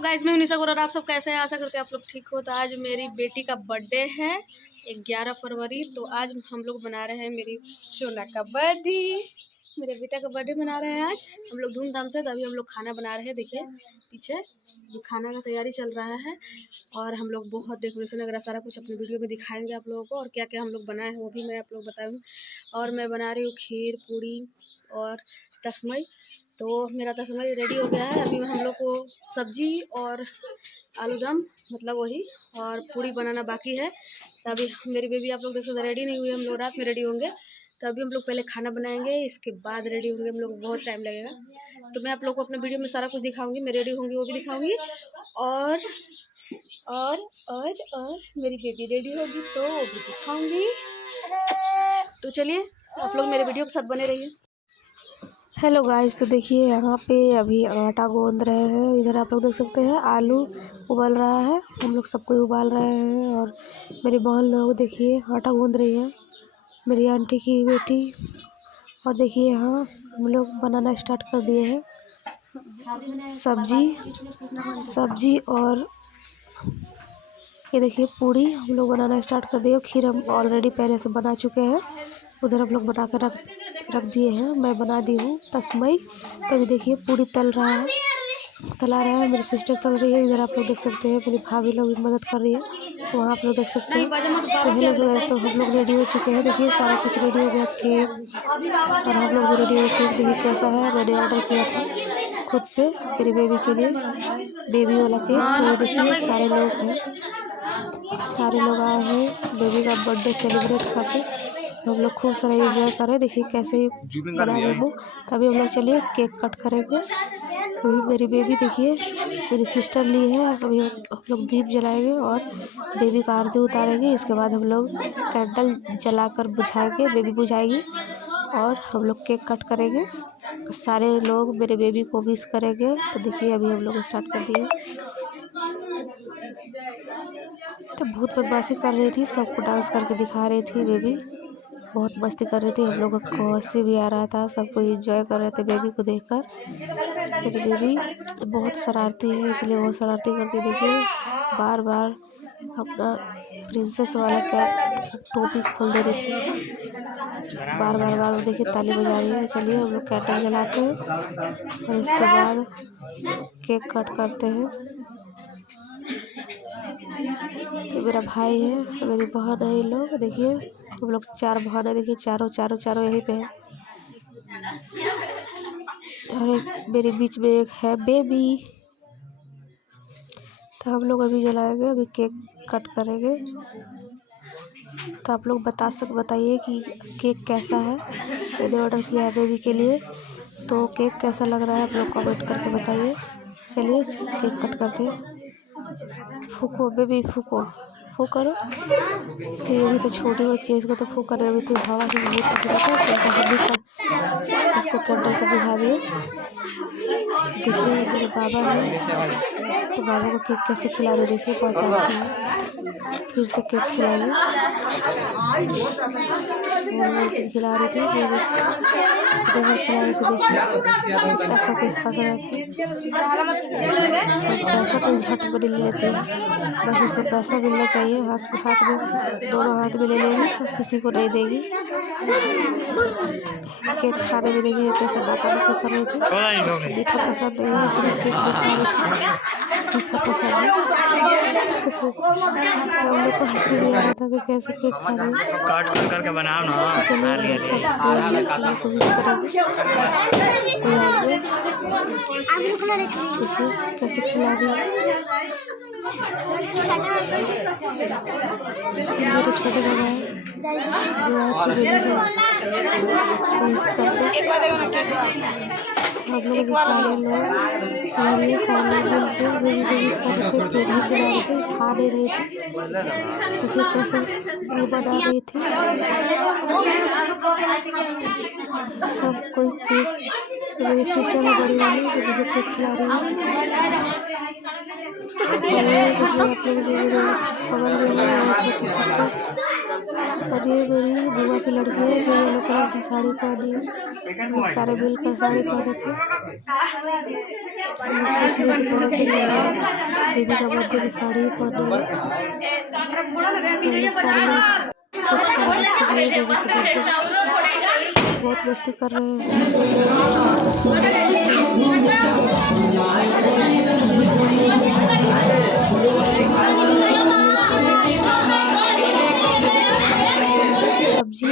Guys, मैं निशा और आप सब कैसे हैं? आशा करते हैं आप लोग ठीक हो। तो आज मेरी बेटी का बर्थडे है 11 फरवरी। तो आज हम लोग बना रहे हैं मेरी सोना का बर्थडे, मेरे बेटा का बर्थडे मना रहे हैं आज हम लोग धूमधाम से। तो अभी हम लोग खाना बना रहे हैं, देखिए पीछे खाना का तैयारी चल रहा है। और हम लोग बहुत डेकोरेशन वगैरह सारा कुछ अपने वीडियो में दिखाएंगे आप लोगों को, और क्या क्या हम लोग बनाए हैं वो भी मैं आप लोग बताऊँ। और मैं बना रही हूँ खीर, पूड़ी और तस्मई। तो मेरा तस्मई रेडी हो गया है। अभी हम लोग को सब्जी और आलूदम मतलब वही और पूड़ी बनाना बाकी है। तभी मेरी बेबी आप लोग देख सकते रेडी नहीं हुई, हम लोग रात में रेडी होंगे। तो अभी हम लोग पहले खाना बनाएंगे, इसके बाद रेडी होंगे हम लोग, बहुत टाइम लगेगा। तो मैं आप लोग को अपने वीडियो में सारा कुछ दिखाऊंगी, मैं रेडी होंगी वो भी दिखाऊंगी। और और और और मेरी बेबी रेडी होगी तो वो भी दिखाऊंगी। तो चलिए आप लोग मेरे वीडियो के साथ बने रहिए। हेलो गाइस, तो देखिए यहाँ पे अभी आटा गूंद रहे हैं। इधर आप लोग देख सकते हैं आलू उबाल रहा है, हम लोग सब कोई उबाल रहे हैं। और मेरी बहन लोग देखिए आटा गूंद रही है, मेरी आंटी की बेटी। और देखिए यहाँ हम लोग बनाना स्टार्ट कर दिए हैं सब्जी और ये देखिए पूड़ी हम लोग बनाना स्टार्ट कर दिए। खीर हम ऑलरेडी पहले से बना चुके हैं, उधर हम लोग बना कर रख दिए हैं। मैं बना दी हूँ तस्मई। तभी देखिए पूड़ी तला रहा है, मेरी सिस्टर तल रही है। इधर आप लोग देख सकते हैं मेरी भाभी लोग भी मदद कर रही है, वहाँ आप लोग देख सकते हैं। तो हम लोग रेडी हो चुके हैं। देखिए सारा कुछ रेडी हो गया, केक और हम लोग भी रेडी हो। केक देखिए कैसा है, मैंने ऑर्डर किया था खुद से मेरी बेबी के लिए, बेबी वाला केक। तो देखिए सारे लोग आए हैं बेबी का बर्थडे सेलिब्रेट खातिर। हम लोग खूब सारा एंजॉय करें। देखिए कैसे ही बना रहे हो। तभी हम लोग चलिए केक कट करेंगे। अभी मेरी बेबी देखिए मेरी सिस्टर ली है। अभी हम लोग दीप जलाएंगे और बेबी का आरती उतारेंगे। इसके बाद हम लोग कैंडल जलाकर बुझाएंगे, बेबी बुझाएगी और हम लोग केक कट करेंगे। सारे लोग मेरे बेबी को विश करेंगे। तो देखिए अभी हम लोग स्टार्ट कर दिए। तो बहुत बदमाशी कर रही थी, सबको डांस करके दिखा रही थी बेबी, बहुत मस्ती कर रही थी। हम लोगों को हंसी भी आ रहा था, सबको एंजॉय कर रहे थे बेबी को देखकर। मेरी बेबी बहुत शरारती है, इसलिए बहुत शरारती करती। देखिए बार बार अपना प्रिंसेस वाला कैप टोपी खोल दे रही थी, बार बार देखिए ताली बजा रही है। चलिए हम लोग कैंडल जलाते हैं और इसके बाद केक कट करते हैं। तो मेरा भाई है, मेरी बहन है, ये लोग देखिए हम लोग 4 बहन है। देखिए चारों यहीं पे है। और एक मेरे बीच में एक है बेबी। तो हम लोग अभी जलाएंगे, अभी केक कट करेंगे। तो आप लोग बताइए कि केक कैसा है। मैंने ऑर्डर किया है बेबी के लिए, तो केक कैसा लग रहा है आप लोग कमेंट करके बताइए। चलिए केक कट करते हैं। फूको बेबी, फूको करो। तो ये भी तो छोटी बच्ची है, इसको तो फूक कर रही थी, हवा से बहुत इसको कैंडल को बुझा दिए। देखिए मेरे बाबा है, तो बाबा को केक कैसे खिला रहे देखिए, पहुँचाते हैं। फिर से केक खिलाइए, खिला रही थी खिला रही थी। देखिए ऐसा कुछ हंस रहा था, पैसा कोई झट में ले लेती है, बस इसको पैसा मिलना चाहिए। हाथ में दोनों हाथ में ले लेगी तो किसी को नहीं देगी। केक खाने में देखिए कैसे नाका कर रही थी। मीठा पसंद नहीं है इसलिए केक नहीं खा रही थी, मीठा पसंद है। हम लोग को हंसी भी आ रहा था कि कैसे केक खा रही है। काट करके बनाओ ना। कैसे खिला रही है। मेरे छोटे बाबा है हम लोग सारे लोग खा नहीं रहे थे, देखिए कैसे वो बना रही थी। सब कोई केक, मेरी सिस्टर है बड़ी वाली जो मुझे केक खिला रही है। और ये मेरी बुआ की लड़की है जो येलो कलर की साड़ी पहनी है। लोग सारे मिलकर साड़ी पहने थे। दीदी का बर्थडे में साड़ी पहनी है। बहुत मस्ती कर रहे हैं। सब्जी